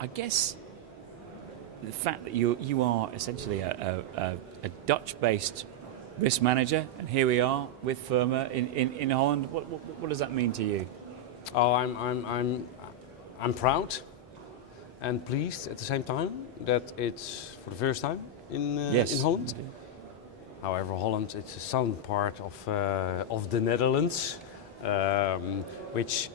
I guess the fact that you are essentially a Dutch-based risk manager, and here we are with Ferma in Holland. What does that mean to you? Oh, I'm proud and pleased at the same time that it's for the first time in Holland. However, Holland, it's a southern part of the Netherlands, which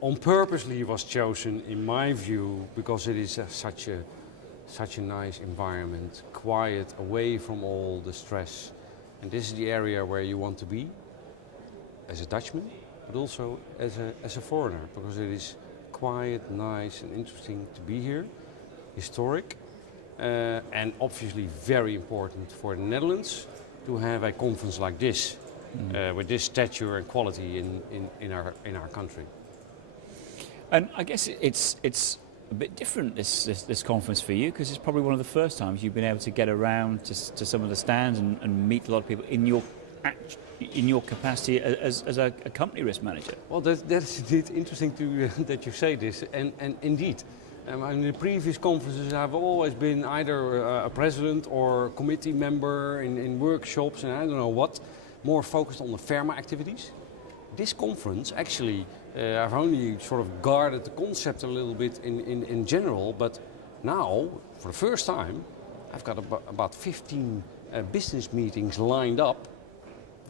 on purposely was chosen, in my view, because it is such a nice environment, quiet, away from all the stress. And this is the area where you want to be as a Dutchman, but also as a foreigner, because it is quiet, nice and interesting to be here, historic, and obviously very important for the Netherlands to have a conference like this, with this stature and quality in our country. And I guess it's a bit different, this conference for you, because it's probably one of the first times you've been able to get around to some of the stands and meet a lot of people in your capacity as a company risk manager. Well, that's indeed interesting that you say this, and indeed. In the previous conferences I've always been either a president or committee member in workshops and I don't know what, more focused on the Ferma activities. This conference actually, I've only sort of guarded the concept a little bit in general, but now, for the first time, I've got about 15 business meetings lined up,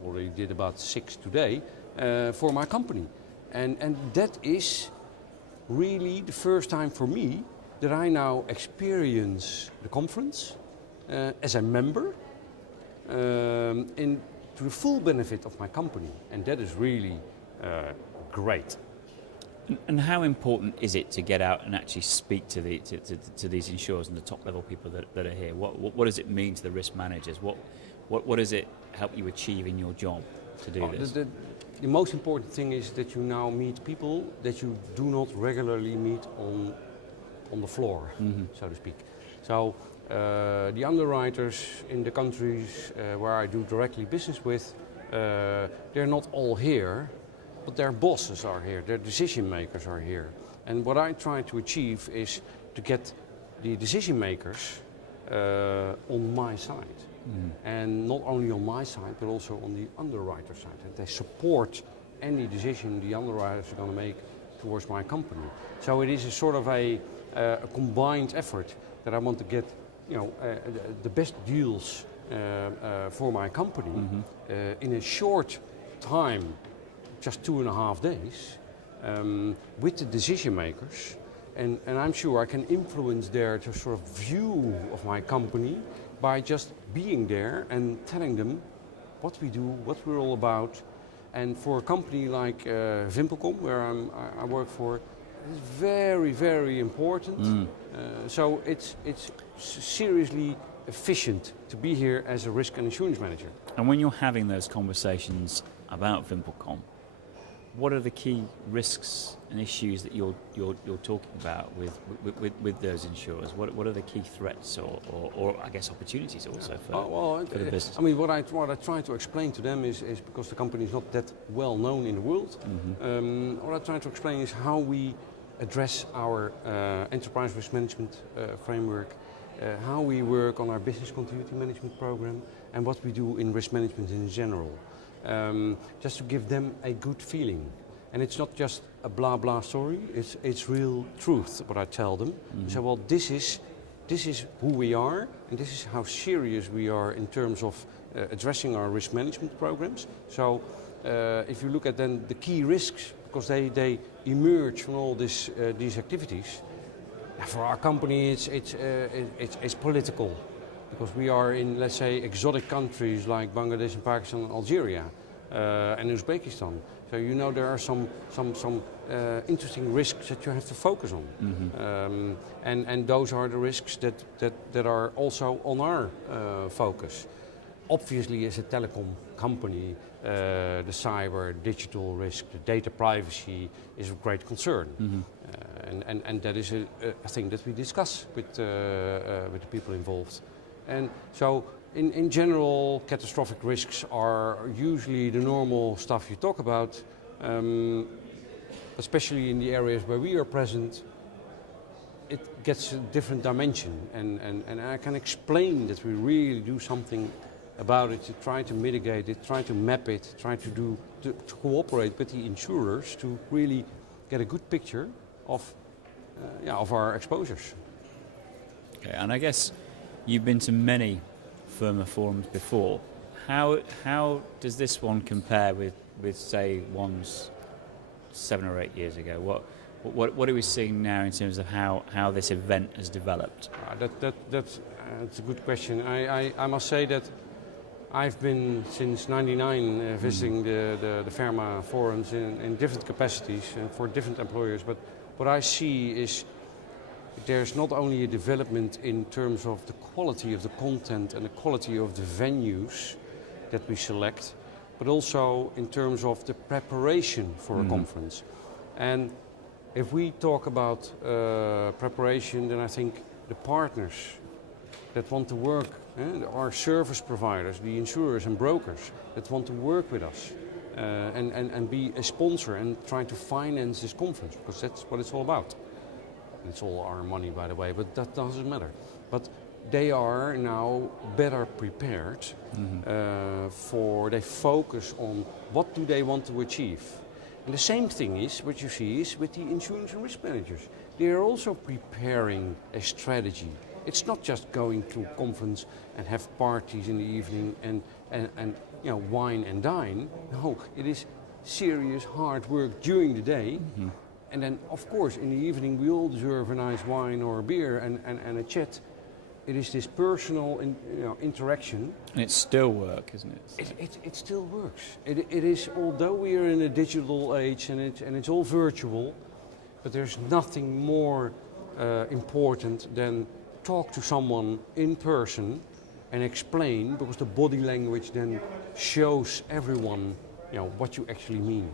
already did about 6 today, for my company. And that is really the first time for me that I now experience the conference as a member to the full benefit of my company, and that is really great. And how important is it to get out and actually speak to these insurers and the top level people that are here? What does it mean to the risk managers? What does it help you achieve in your job to do this? The most important thing is that you now meet people that you do not regularly meet on the floor, so to speak. So the underwriters in the countries where I do directly business with, they're not all here, but their bosses are here, their decision makers are here. And what I try to achieve is to get the decision makers on my side. And not only on my side, but also on the underwriter side. And they support any decision the underwriters are going to make towards my company. So it is a sort of a combined effort that I want to get, the best deals for my company in a short time, just 2.5 days, with the decision makers. And I'm sure I can influence their sort of view of my company by just being there and telling them what we do, what we're all about. And for a company like VimpelCom, where I work for, it's very, very important. So it's seriously efficient to be here as a risk and insurance manager. And when you're having those conversations about VimpelCom, what are the key risks and issues that you're talking about with those insurers? What are the key threats or I guess opportunities also for the business? I mean, what I try to explain to them is because the company is not that well known in the world. What I try to explain is how we address our enterprise risk management framework, how we work on our business continuity management program, and what we do in risk management in general. Just to give them a good feeling. And it's not just a blah blah story, it's real truth what I tell them. So, well, this is who we are, and this is how serious we are in terms of addressing our risk management programs. So if you look at then the key risks, because they emerge from all these activities, for our company it's political. Because we are in, let's say, exotic countries like Bangladesh and Pakistan and Algeria and Uzbekistan. So there are some interesting risks that you have to focus on. And those are the risks that are also on our focus. Obviously, as a telecom company, the cyber, digital risk, the data privacy is of great concern. And that is a thing that we discuss with the people involved. And so, in general, catastrophic risks are usually the normal stuff you talk about, especially in the areas where we are present. it gets a different dimension, and I can explain that we really do something about it, to try to mitigate it, try to map it, try to cooperate with the insurers to really get a good picture of our exposures. Okay, and I guess you've been to many Ferma Forums before. How does this one compare with say ones 7 or 8 years ago? What are we seeing now in terms of how this event has developed? That's a good question. I must say that I've been since '99 visiting the Ferma Forums in different capacities for different employers, but what I see is there's not only a development in terms of the quality of the content and the quality of the venues that we select, but also in terms of the preparation for a conference. And if we talk about preparation, then I think the partners that want to work, our service providers, the insurers and brokers that want to work with us and be a sponsor and try to finance this conference, because that's what it's all about. It's all our money, by the way, but that doesn't matter. But they are now better prepared they focus on what do they want to achieve. And the same thing is, what you see is with the insurance and risk managers. They are also preparing a strategy. It's not just going to a conference and have parties in the evening and wine and dine. No, it is serious hard work during the day. And then, of course, in the evening we all deserve a nice wine or a beer and a chat. It is this personal interaction. And it's still work, isn't it? It still works. It is, although we are in a digital age and it's all virtual, but there's nothing more important than talk to someone in person and explain, because the body language then shows everyone what you actually mean.